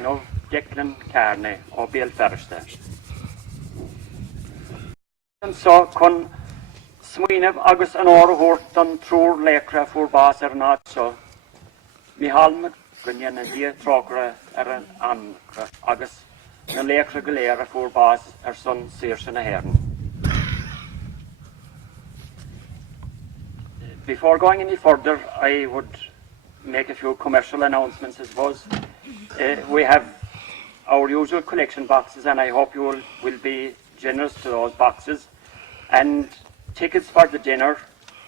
Of Declan Carney og Belferste. Så kon smuinev agus an or hort an trúr lekra for bas nat so mi halm gunjen die trokra an ankra agus na lekra galera for bas son sirsen herren. Before going any further, I would make a few commercial announcements, I suppose. We have our usual collection boxes, and I hope you will be generous to those boxes. And tickets for the dinner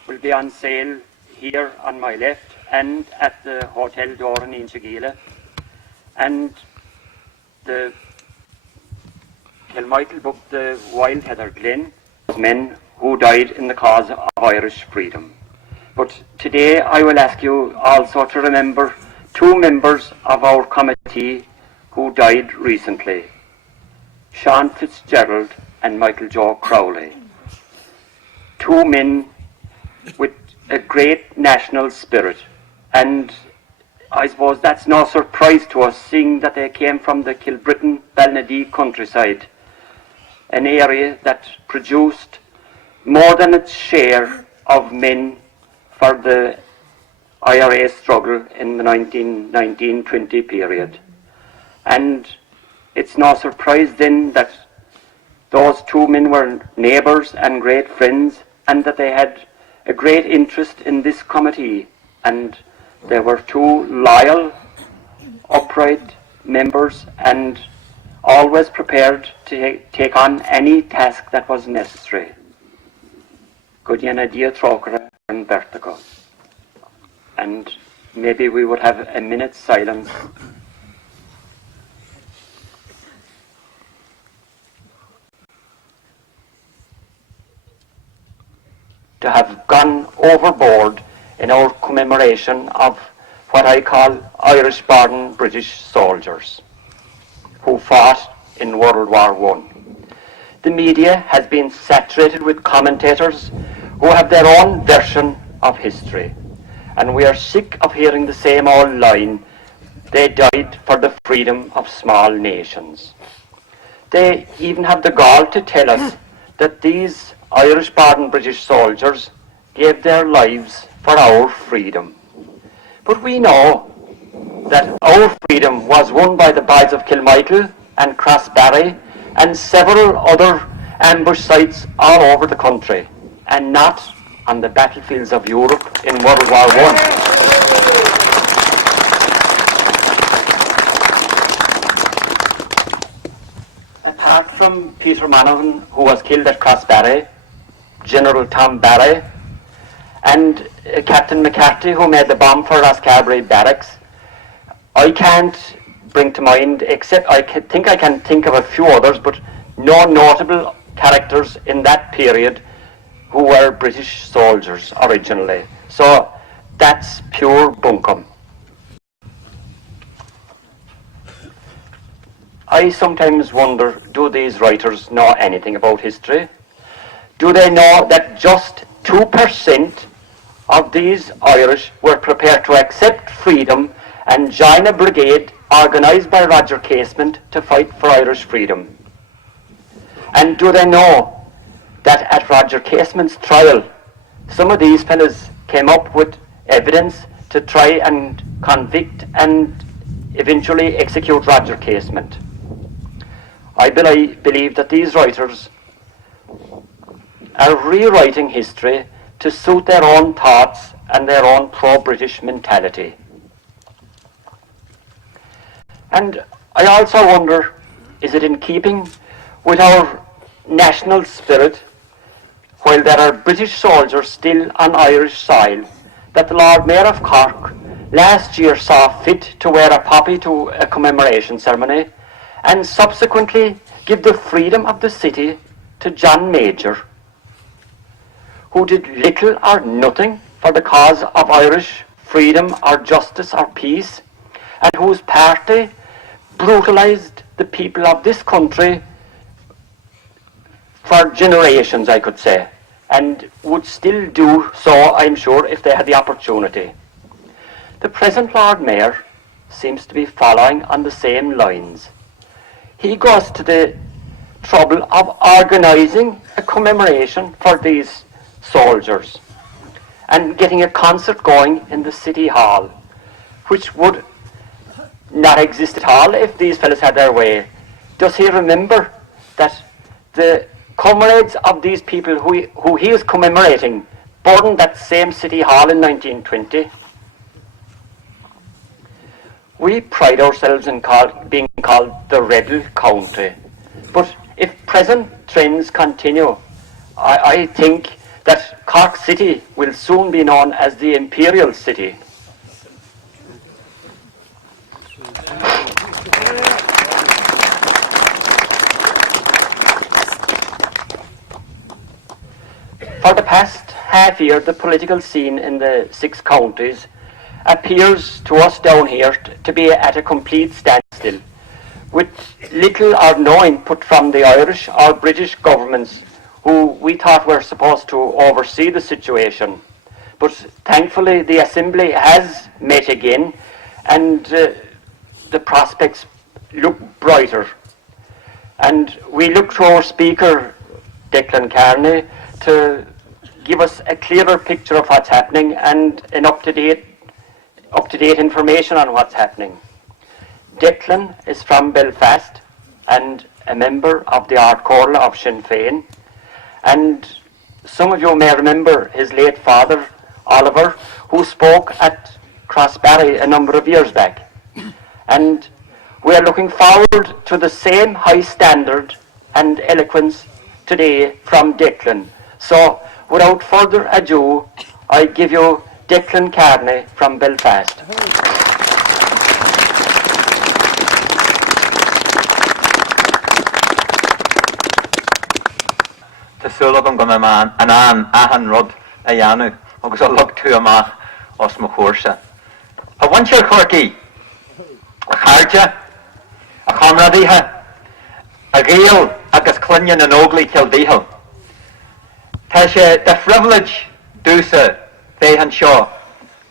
will be on sale here on my left and at the Hotel Doran in Inchigila. And the Kilmichael book, The Wild Heather Glen, men who died in the cause of Irish freedom. But today I will ask you also to remember two members of our committee who died recently, Sean Fitzgerald and Michael Joe Crowley. Two men with a great national spirit, and I suppose that's no surprise to us, seeing that they came from the Kilbrittain Balnadee countryside, an area that produced more than its share of men for the IRA struggle in the 1919-20 period. And it's no surprise then that those two men were neighbours and great friends, and that they had a great interest in this committee, and they were two loyal, upright members and always prepared to take on any task that was necessary. Gudjana Dia Trokra and Bertico. And maybe we would have a minute's silence. To have gone overboard in our commemoration of what I call Irish-born British soldiers who fought in World War I. The media has been saturated with commentators who have their own version of history, and we are sick of hearing the same old line, they died for the freedom of small nations. They even have the gall to tell us that these Irish-born British soldiers gave their lives for our freedom. But we know that our freedom was won by the baths of Kilmichael and Crossbarry and several other ambush sites all over the country, and not on the battlefields of Europe in World War I. Apart from Peter Monaghan, who was killed at Crossbarry, General Tom Barry, and Captain McCarthy, who made the bomb for Rosscarbery Barracks, I can't bring to mind, except I can think of a few others, but no notable characters in that period who were British soldiers originally. So that's pure bunkum. I sometimes wonder, do these writers know anything about history? Do they know that just 2% of these Irish were prepared to accept freedom and join a brigade organised by Roger Casement to fight for Irish freedom? And do they know that at Roger Casement's trial, some of these fellas came up with evidence to try and convict and eventually execute Roger Casement? I believe that these writers are rewriting history to suit their own thoughts and their own pro-British mentality. And I also wonder, is it in keeping with our national spirit, while there are British soldiers still on Irish soil, that the Lord Mayor of Cork last year saw fit to wear a poppy to a commemoration ceremony and subsequently give the freedom of the city to John Major, who did little or nothing for the cause of Irish freedom or justice or peace, and whose party brutalised the people of this country for generations, I could say, and would still do so, I'm sure, if they had the opportunity. The present Lord Mayor seems to be following on the same lines. He goes to the trouble of organising a commemoration for these soldiers and getting a concert going in the City Hall, which would not exist at all if these fellows had their way. Does he remember that the comrades of these people who he is commemorating burned that same City Hall in 1920? We pride ourselves in being called the Rebel County, but if present trends continue, I think that Cork City will soon be known as the Imperial City. For the past half year, the political scene in the 6 counties appears to us down here to be at a complete standstill, with little or no input from the Irish or British governments, who we thought were supposed to oversee the situation. But thankfully the Assembly has met again, and the prospects look brighter. And we look to our Speaker, Declan Kearney, to give us a clearer picture of what's happening and an up-to-date information on what's happening. Declan is from Belfast and a member of the Ard Comhairle of Sinn Féin, and some of you may remember his late father, Oliver, who spoke at Crossbarry a number of years back. And we are looking forward to the same high standard and eloquence today from Declan. So without further ado, I give you Declan Kearney from Belfast. Tysúlagam go an ahan rud a dhéanú agus a lug tú amach os mo chóirse. A bhaintear Corcaí, a chairde, a chomradíthe, a gael agus clunne an óglaí Kildíhil. Tá sé de privilege dúsa féhan seo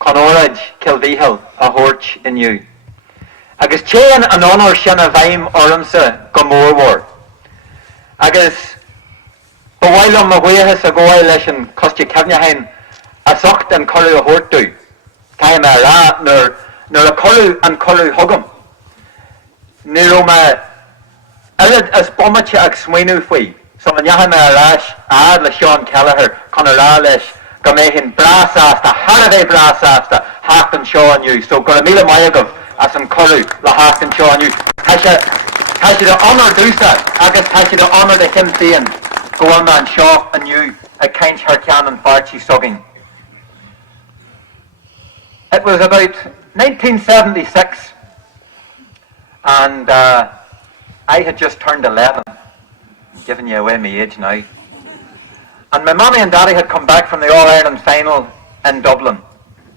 Conorage, Kilmichael, a horch in you. Agus chain an honor sin a bhaim ormsa go mórmór. Agus bhhailm a bhuiachas a gáil leis an costi cefnehain a socht an corú a hortú. Caim a rá nuair a corú an corú hugam. Ní roma ilid as bommate ag smaoinú faoi. So an yahan a rás ad le Sean Kelleher con a rá leis go mé hin brasásta, harabé brasásta hátan seo aniu. So go a míle maigam as an corú le hátan seo aniu. Tá sé de honor dúsa agus tá sé de honor de him féin go an an seo aniu a caint her cean an fartí sogging. It was about 1976 and I had just turned 11. I'm giving you away my age now. And my mommy and daddy had come back from the All-Ireland final in Dublin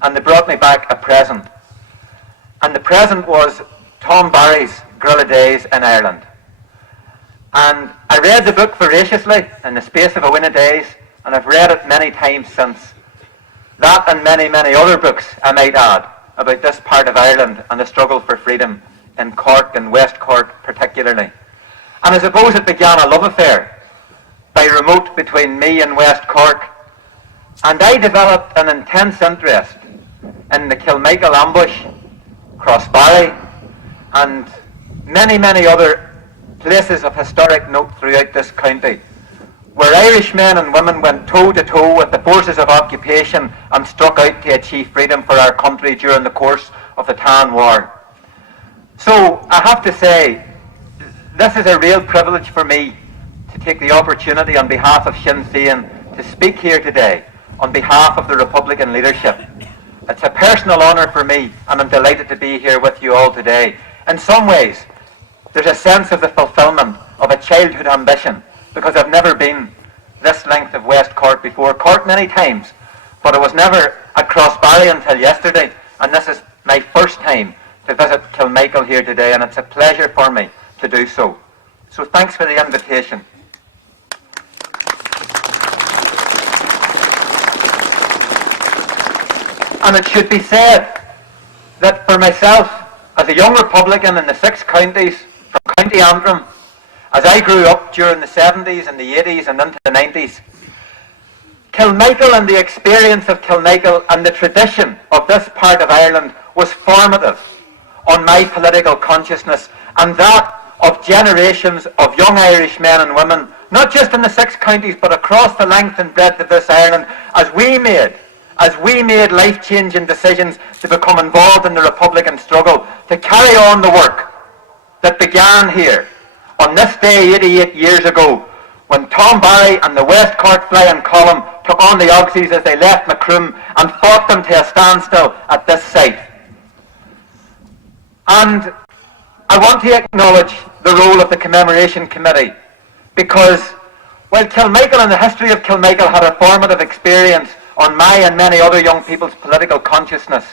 and they brought me back a present. And the present was Tom Barry's Gorilla Days in Ireland. And I read the book voraciously in the space of a winter days, and I've read it many times since. That and many, many other books, I might add, about this part of Ireland and the struggle for freedom in Cork and West Cork particularly. And I suppose it began a love affair by remote between me and West Cork, and I developed an intense interest in the Kilmichael ambush, Crossbarry, and many, many other places of historic note throughout this county, where Irish men and women went toe-to-toe with the forces of occupation and struck out to achieve freedom for our country during the course of the Tan War. So, I have to say, this is a real privilege for me to take the opportunity on behalf of Sinn Féin to speak here today on behalf of the Republican leadership. It's a personal honour for me, and I'm delighted to be here with you all today. In some ways, there's a sense of the fulfilment of a childhood ambition, because I've never been this length of West Cork before. Cork many times, but I was never at Crossbarry until yesterday, and this is my first time to visit Kilmichael here today, and it's a pleasure for me to do so. So thanks for the invitation. And it should be said that for myself, as a young Republican in the 6 counties from County Antrim, as I grew up during the 70s and the 80s and into the 90s, Kilmichael and the experience of Kilmichael and the tradition of this part of Ireland was formative on my political consciousness and that of generations of young Irish men and women, not just in the 6 counties but across the length and breadth of this Ireland, as we made life-changing decisions to become involved in the Republican struggle, to carry on the work that began here on this day 88 years ago, when Tom Barry and the West Cork Flying Column took on the Auxies as they left Macroom and fought them to a standstill at this site. And I want to acknowledge the role of the Commemoration Committee, because while Kilmichael and the history of Kilmichael had a formative experience on my and many other young people's political consciousness,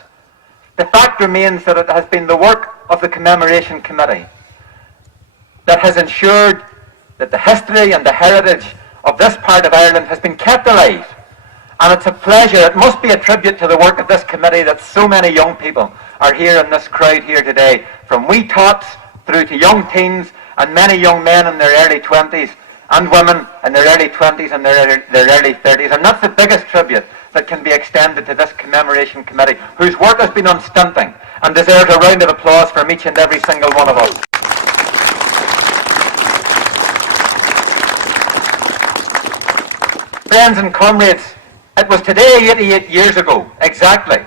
the fact remains that it has been the work of the Commemoration Committee that has ensured that the history and the heritage of this part of Ireland has been kept alive. And it's a pleasure, it must be a tribute to the work of this committee that so many young people are here in this crowd here today, from wee tots through to young teens and many young men in their early 20s and women in their early 20s and their early 30s. And that's the biggest tribute that can be extended to this Commemoration Committee, whose work has been unstinting and deserves a round of applause from each and every single one of us. Friends and comrades, it was today 88 years ago, exactly,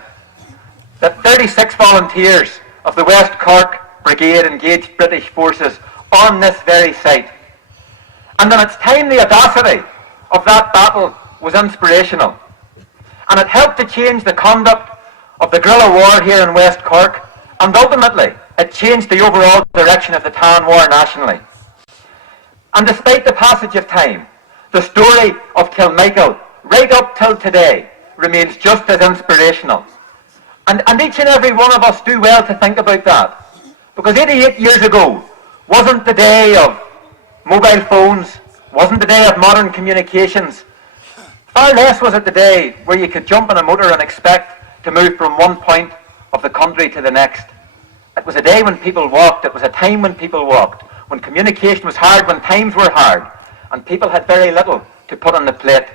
that 36 volunteers of the West Cork Brigade engaged British forces on this very site. And in its time, the audacity of that battle was inspirational. And it helped to change the conduct of the guerrilla war here in West Cork, and ultimately, it changed the overall direction of the Tan War nationally. And despite the passage of time, the story of Kilmichael, right up till today, remains just as inspirational. And each and every one of us do well to think about that. Because 88 years ago wasn't the day of mobile phones, wasn't the day of modern communications. Far less was it the day where you could jump on a motor and expect to move from one point of the country to the next. It was a day when people walked. It was a time when people walked, when communication was hard, when times were hard, and people had very little to put on the plate.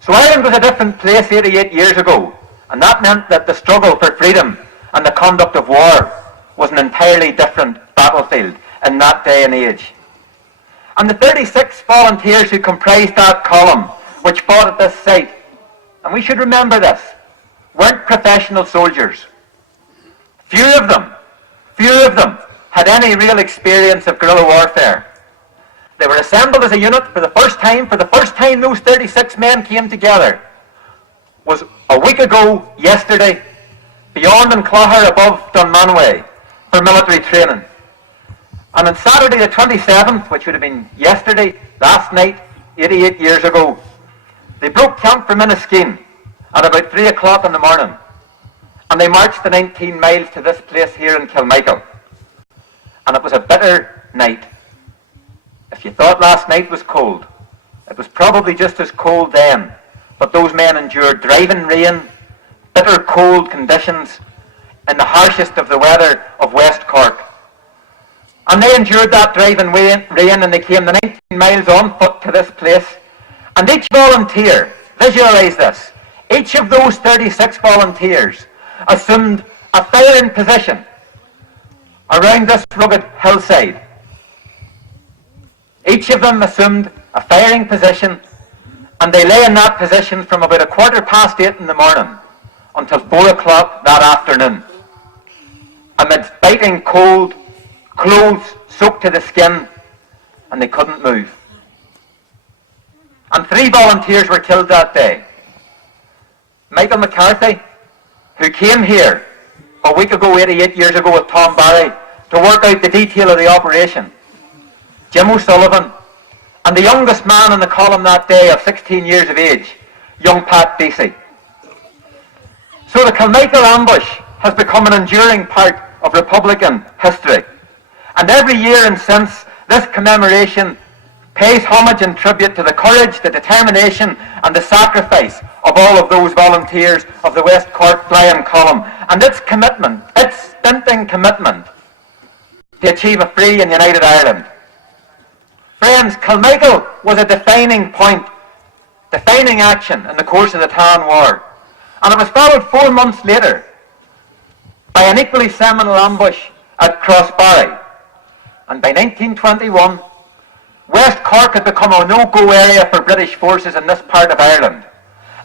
So Ireland was a different place 88 years ago, and that meant that the struggle for freedom and the conduct of war was an entirely different battlefield in that day and age. And the 36 volunteers who comprised that column, which fought at this site, and we should remember this, weren't professional soldiers. Few of them had any real experience of guerrilla warfare. They were assembled as a unit for the first time. For the first time those 36 men came together was a week ago yesterday, beyond in Clogher above Dunmanway, for military training. And on Saturday the 27th, which would have been yesterday, last night, 88 years ago, they broke camp for Minniskeen at about 3 o'clock in the morning. And they marched the 19 miles to this place here in Kilmichael. And it was a bitter night. If you thought last night was cold, it was probably just as cold then. But those men endured driving rain, bitter cold conditions, in the harshest of the weather of West Cork. And they endured that driving rain, and they came the 19 miles on foot to this place. And each volunteer, visualise this, each of those 36 volunteers assumed a firing position around this rugged hillside. Each of them assumed a firing position, and they lay in that position from about 8:15 in the morning until 4 o'clock that afternoon, amidst biting cold, clothes soaked to the skin, and they couldn't move. And 3 volunteers were killed that day. Michael McCarthy, who came here a week ago, 88 years ago, with Tom Barry to work out the detail of the operation. Jim O'Sullivan, and the youngest man in the column that day of 16 years of age, young Pat Deasy. So the Kilmichael ambush has become an enduring part of Republican history. And every year and since, this commemoration pays homage and tribute to the courage, the determination, and the sacrifice of all of those volunteers of the West Cork Flying Column, and its commitment, its stinting commitment to achieve a free and united Ireland. Friends, Kilmichael was a defining point, defining action in the course of the Tan War, and it was followed 4 months later by an equally seminal ambush at Crossbarry. And by 1921, West Cork had become a no-go area for British forces in this part of Ireland.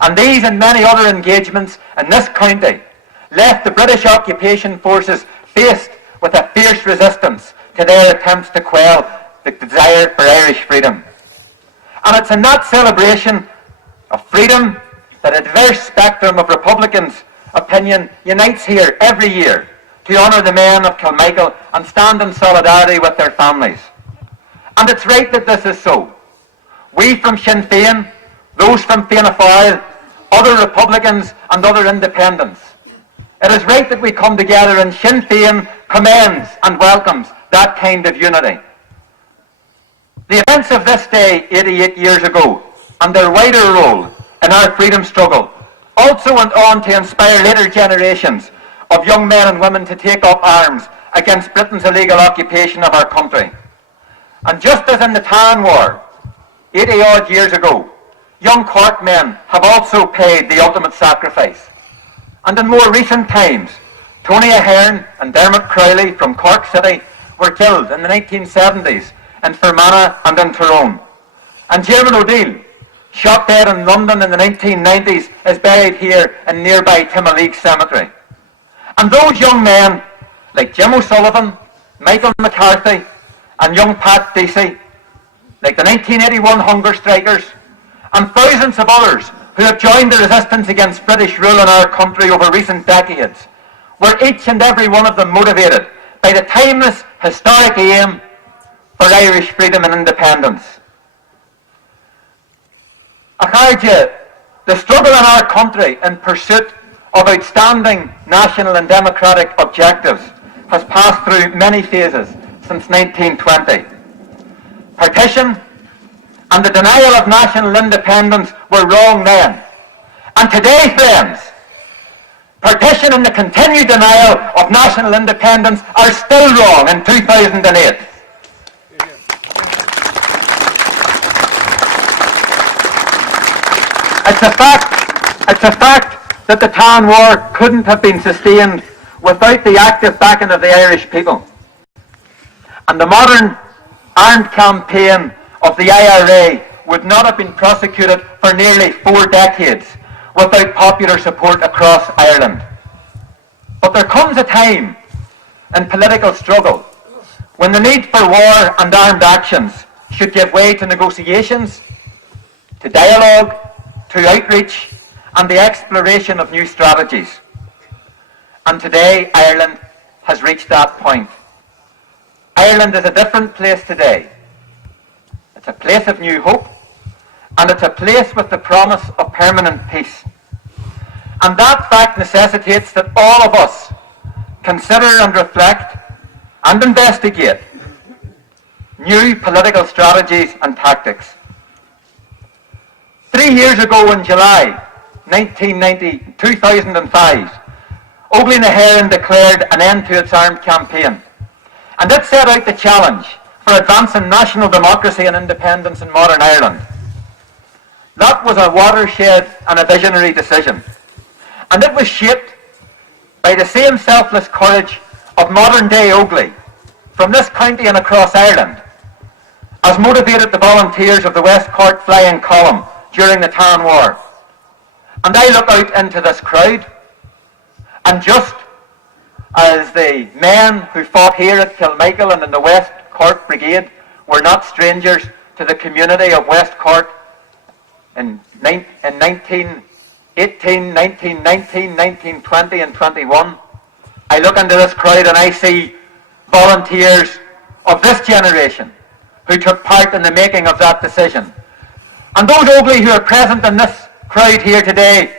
And these and many other engagements in this county left the British occupation forces faced with a fierce resistance to their attempts to quell the desire for Irish freedom. And it's in that celebration of freedom that a diverse spectrum of Republicans' opinion unites here every year to honour the men of Kilmichael and stand in solidarity with their families. And it's right that this is so. We from Sinn Féin, those from Fianna Fáil, other Republicans and other independents. It is right that we come together, and Sinn Féin commends and welcomes that kind of unity. The events of this day 88 years ago and their wider role in our freedom struggle also went on to inspire later generations of young men and women to take up arms against Britain's illegal occupation of our country. And just as in the Tan War, 80-odd years ago, young Cork men have also paid the ultimate sacrifice. And in more recent times, Tony Ahern and Dermot Crowley from Cork City were killed in the 1970s in Fermanagh and in Tyrone. And Jamin O'Deal, shot dead in London in the 1990s, is buried here in nearby Timoleague Cemetery. And those young men, like Jim O'Sullivan, Michael McCarthy, and young Pat Deasy, like the 1981 hunger strikers, and thousands of others who have joined the resistance against British rule in our country over recent decades, were each and every one of them motivated by the timeless, historic aim for Irish freedom and independence. Acharja, the struggle in our country in pursuit of outstanding national and democratic objectives has passed through many phases since 1920. Partition and the denial of national independence were wrong then. And today, friends, partition and the continued denial of national independence are still wrong in 2008. It's a fact that the Tan War couldn't have been sustained without the active backing of the Irish people. And the modern armed campaign of the IRA would not have been prosecuted for nearly 4 decades without popular support across Ireland. But there comes a time in political struggle when the need for war and armed actions should give way to negotiations, to dialogue, to outreach, and the exploration of new strategies. And today, Ireland has reached that point. Ireland is a different place today. It's a place of new hope, and it's a place with the promise of permanent peace. And that fact necessitates that all of us consider and reflect and investigate new political strategies and tactics. 3 years ago in July 2005, Óglaigh na hÉireann declared an end to its armed campaign, and it set out the challenge for advancing national democracy and independence in modern Ireland. That was a watershed and a visionary decision, and it was shaped by the same selfless courage of modern-day Óglaigh from this county and across Ireland as motivated the volunteers of the West Cork Flying Column during the Tan War. And I look out into this crowd, and just as the men who fought here at Kilmichael and in the West Cork Brigade were not strangers to the community of West Cork in 1918, 1919, 1920 and 21, I look into this crowd and I see volunteers of this generation who took part in the making of that decision. And those Óglaigh who are present in this crowd here today,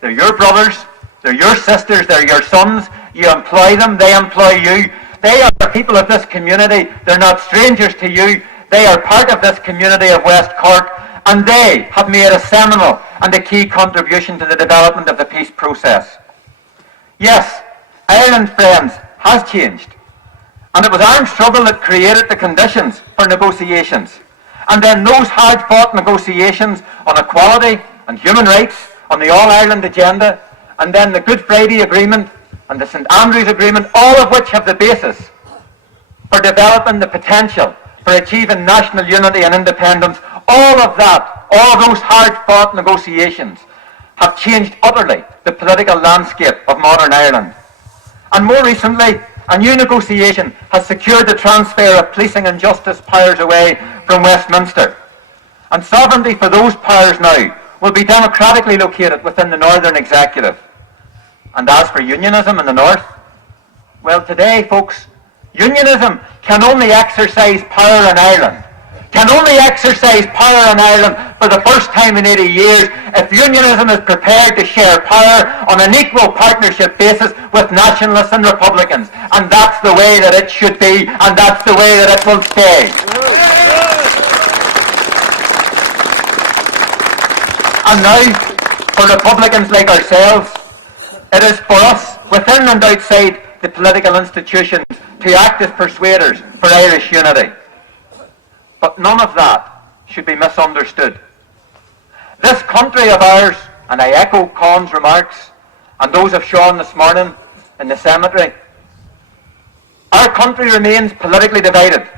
they're your brothers, they're your sisters, they're your sons. You employ them, they employ you. They are people of this community. They're not strangers to you. They are part of this community of West Cork, and they have made a seminal and a key contribution to the development of the peace process. Yes, Ireland, friends, has changed. And it was armed struggle that created the conditions for negotiations. And then those hard-fought negotiations on equality and human rights, on the All-Ireland agenda, and then the Good Friday Agreement and the St Andrews Agreement, all of which have the basis for developing the potential for achieving national unity and independence. All of that, all of those hard-fought negotiations have changed utterly the political landscape of modern Ireland. And more recently, a new negotiation has secured the transfer of policing and justice powers away from Westminster. And sovereignty for those powers now will be democratically located within the Northern Executive. And as for unionism in the North, well, today, folks, unionism can only exercise power in Ireland. Can only exercise power in Ireland for the first time in 80 years if unionism is prepared to share power on an equal partnership basis with nationalists and Republicans. And that's the way that it should be, and that's the way that it will stay. And now, for Republicans like ourselves, it is for us, within and outside the political institutions, to act as persuaders for Irish unity. But none of that should be misunderstood. This country of ours, and I echo Con's remarks, and those of Sean this morning in the cemetery, our country remains politically divided.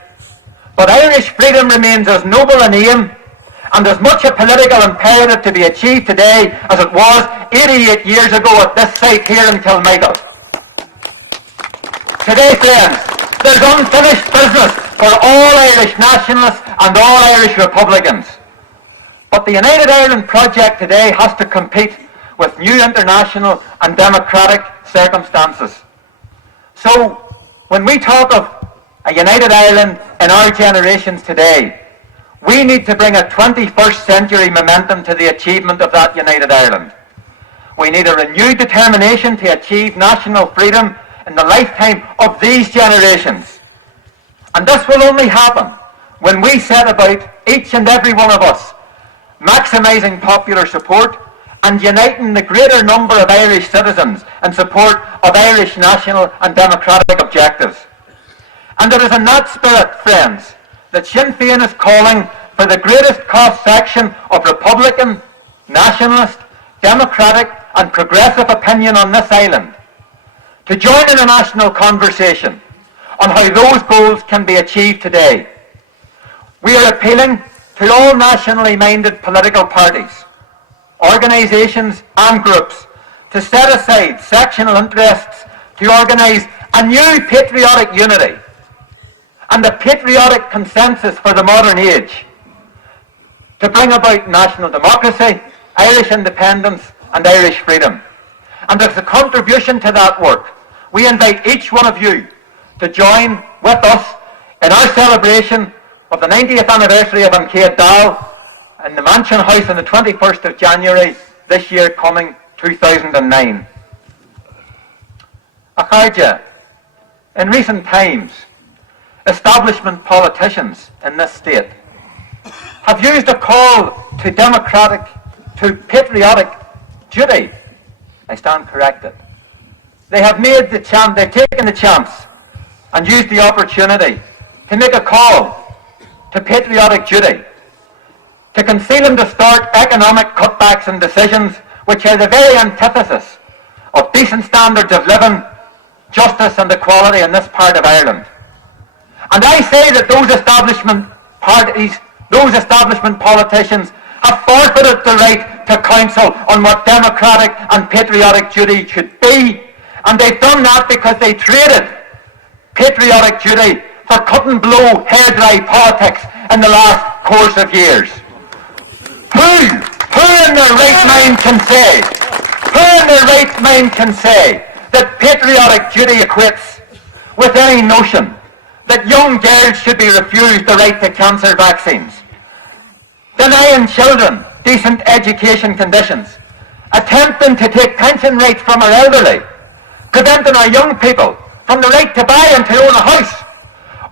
But Irish freedom remains as noble an aim and as much a political imperative to be achieved today as it was 88 years ago at this site here in Kilmichael. Today, friends, there's unfinished business for all Irish nationalists and all Irish Republicans. But the United Ireland project today has to compete with new international and democratic circumstances. So, when we talk of a United Ireland in our generations today, we need to bring a 21st century momentum to the achievement of that United Ireland. We need a renewed determination to achieve national freedom in the lifetime of these generations. And this will only happen when we set about, each and every one of us, maximising popular support and uniting the greater number of Irish citizens in support of Irish national and democratic objectives. And it is in that spirit, friends, that Sinn Féin is calling for the greatest cross-section of Republican, nationalist, democratic and progressive opinion on this island to join in a national conversation on how those goals can be achieved today. We are appealing to all nationally minded political parties, organisations and groups to set aside sectional interests to organise a new patriotic unity and a patriotic consensus for the modern age to bring about national democracy, Irish independence and Irish freedom. And as a contribution to that work, we invite each one of you to join with us in our celebration of the 90th anniversary of An Céad Dal in the Mansion House on the 21st of January this year coming 2009. Acharja, in recent times, establishment politicians in this state have used a call to patriotic duty. I stand corrected. They have made they've taken the chance and used the opportunity to make a call to patriotic duty, to conceal and distort economic cutbacks and decisions which are the very antithesis of decent standards of living, justice and equality in this part of Ireland. And I say that those establishment parties, those establishment politicians have forfeited the right to counsel on what democratic and patriotic duty should be, and they've done that because they traded patriotic duty for cut-and-blow, hair-dry politics in the last course of years. Who in their right mind can say that patriotic duty equates with any notion that young girls should be refused the right to cancer vaccines, denying children decent education conditions, attempting to take pension rates from our elderly, preventing our young people from the right to buy and to own a house,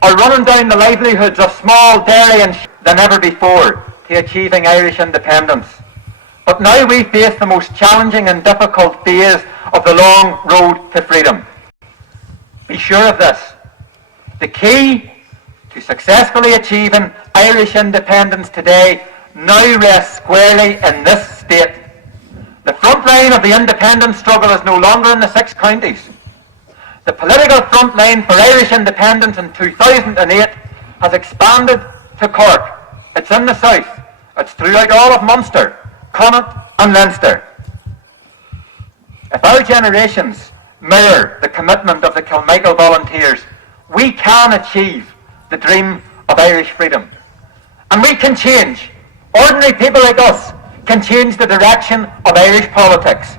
or running down the livelihoods of small dairy and than ever before to achieving Irish independence. But now we face the most challenging and difficult phase of the long road to freedom. Be sure of this. The key to successfully achieving Irish independence today now rests squarely in this state. The front line of the independence struggle is no longer in the 6 counties. The political front line for Irish independence in 2008 has expanded to Cork. It's in the south. It's throughout all of Munster, Connaught and Leinster. If our generations mirror the commitment of the Kilmichael volunteers, we can achieve the dream of Irish freedom. And we can change. Ordinary people like us can change the direction of Irish politics.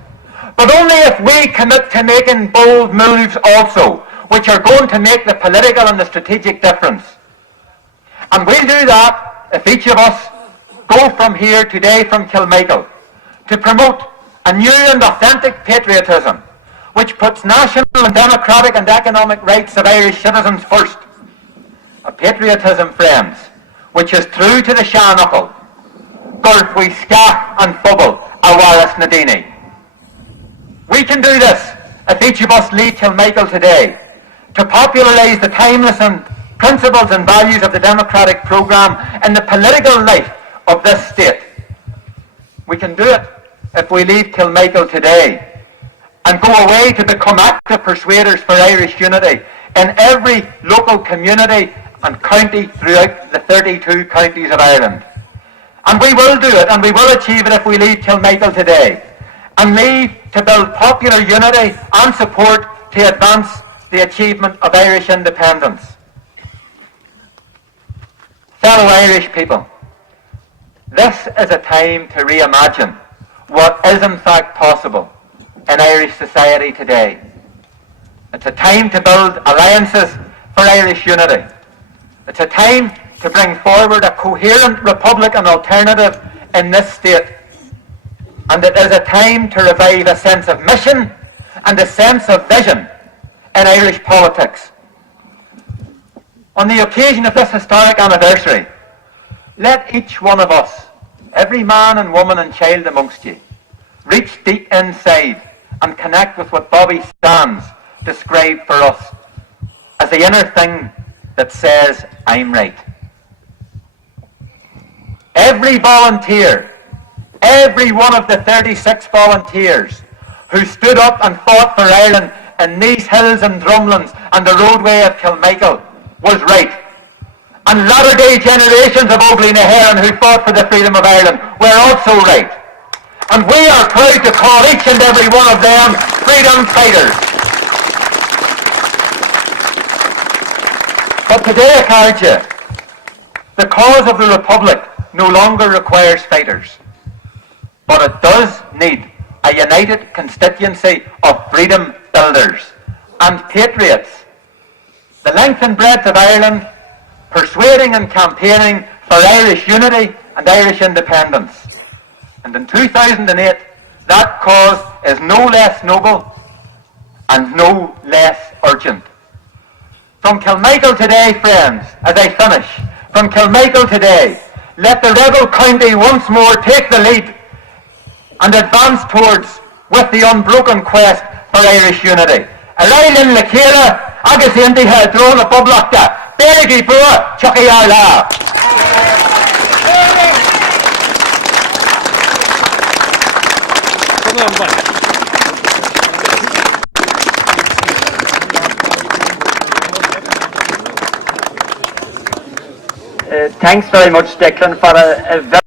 But only if we commit to making bold moves also, which are going to make the political and the strategic difference. And we'll do that if each of us go from here today from Kilmichael to promote a new and authentic patriotism which puts national and democratic and economic rights of Irish citizens first. A patriotism, friends, which is true to the Shanachal, Gurf we Scach and Fubble, Awaris Nadini. We can do this if each of us lead Kilmichael today to popularise the timeless and principles and values of the democratic programme in the political life of this state. We can do it if we leave Kilmichael today and go away to become active persuaders for Irish unity in every local community and county throughout the 32 counties of Ireland. And we will do it, and we will achieve it if we leave Kilmichael today and leave to build popular unity and support to advance the achievement of Irish independence. Fellow Irish people, this is a time to reimagine what is in fact possible in Irish society today. It's a time to build alliances for Irish unity. It's a time to bring forward a coherent Republican alternative in this state. And it is a time to revive a sense of mission and a sense of vision in Irish politics. On the occasion of this historic anniversary, let each one of us, every man and woman and child amongst you, reach deep inside and connect with what Bobby Sands described for us as the inner thing that says, I'm right. Every volunteer, every one of the 36 volunteers who stood up and fought for Ireland in these hills and drumlins and the roadway of Kilmichael was right. And latter-day generations of Óglaigh na hÉireann who fought for the freedom of Ireland were also right. And we are proud to call each and every one of them freedom fighters. But today, Carja, the cause of the Republic no longer requires fighters. But it does need a united constituency of freedom builders and patriots. The length and breadth of Ireland, persuading and campaigning for Irish unity and Irish independence. And in 2008, that cause is no less noble and no less urgent. From Kilmichael today, friends, as I finish, from Kilmichael today, let the rebel county once more take the lead and advance towards with the unbroken quest for Irish unity. Arailin Lakira, agus Indy ha drone a bublachta, Berigi Bua, Chucky Arla. Thanks very much, Declan, for a very